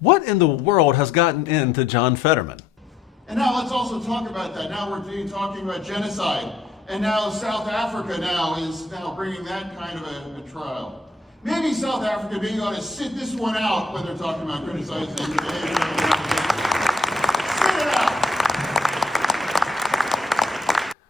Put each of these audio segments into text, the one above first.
What in the world has gotten into John Fetterman? And now let's also talk about that. Now we're talking about genocide. And now South Africa is bringing that kind of a trial. Maybe South Africa ought to sit this one out when they're talking about criticizing today. Sit it out.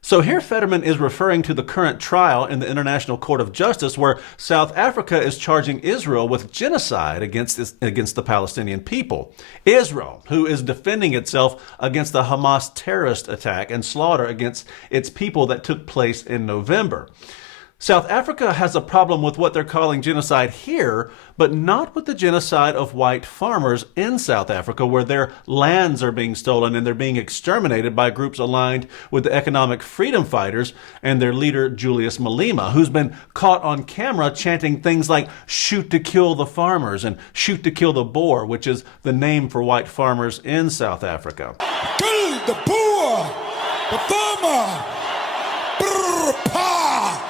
So here Fetterman is referring to the current trial in the International Court of Justice where South Africa is charging Israel with genocide against the Palestinian people. Israel, who is defending itself against the Hamas terrorist attack and slaughter against its people that took place in November. South Africa has a problem with what they're calling genocide here, but not with the genocide of white farmers in South Africa, where their lands are being stolen and they're being exterminated by groups aligned with the economic freedom fighters and their leader, Julius Malema, who's been caught on camera chanting things like "shoot to kill the farmers" and "shoot to kill the Boer," which is the name for white farmers in South Africa. Kill the Boer, the farmer, brr, pa.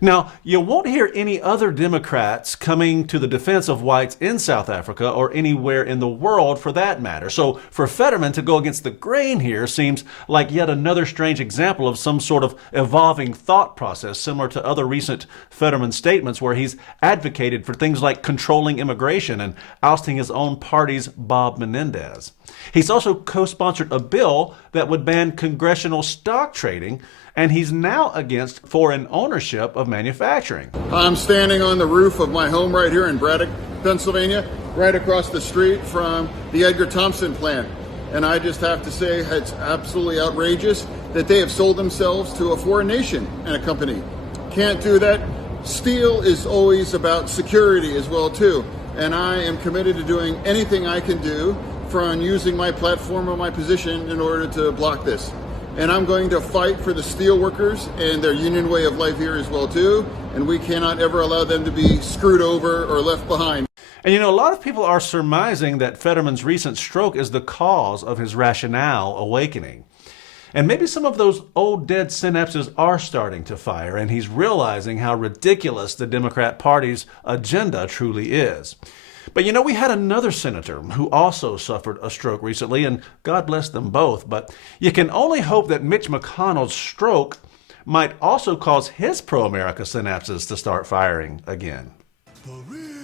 Now, you won't hear any other Democrats coming to the defense of whites in South Africa or anywhere in the world for that matter. So for Fetterman to go against the grain here seems like yet another strange example of some sort of evolving thought process similar to other recent Fetterman statements where he's advocated for things like controlling immigration and ousting his own party's Bob Menendez. He's also co-sponsored a bill that would ban congressional stock trading, and he's now against foreign ownership of manufacturing. I'm standing on the roof of my home right here in Braddock, Pennsylvania, right across the street from the Edgar Thompson plant. And I just have to say it's absolutely outrageous that they have sold themselves to a foreign nation and a company. Can't do that. Steel is always about security as well too. And I am committed to doing anything I can do from using my platform or my position in order to block this. And I'm going to fight for the steel workers and their union way of life here as well too. And we cannot ever allow them to be screwed over or left behind. And you know, a lot of people are surmising that Fetterman's recent stroke is the cause of his rationale awakening. And maybe some of those old dead synapses are starting to fire, and he's realizing how ridiculous the Democrat Party's agenda truly is. But you know, we had another senator who also suffered a stroke recently, and God bless them both. But you can only hope that Mitch McConnell's stroke might also cause his pro-America synapses to start firing again. For real.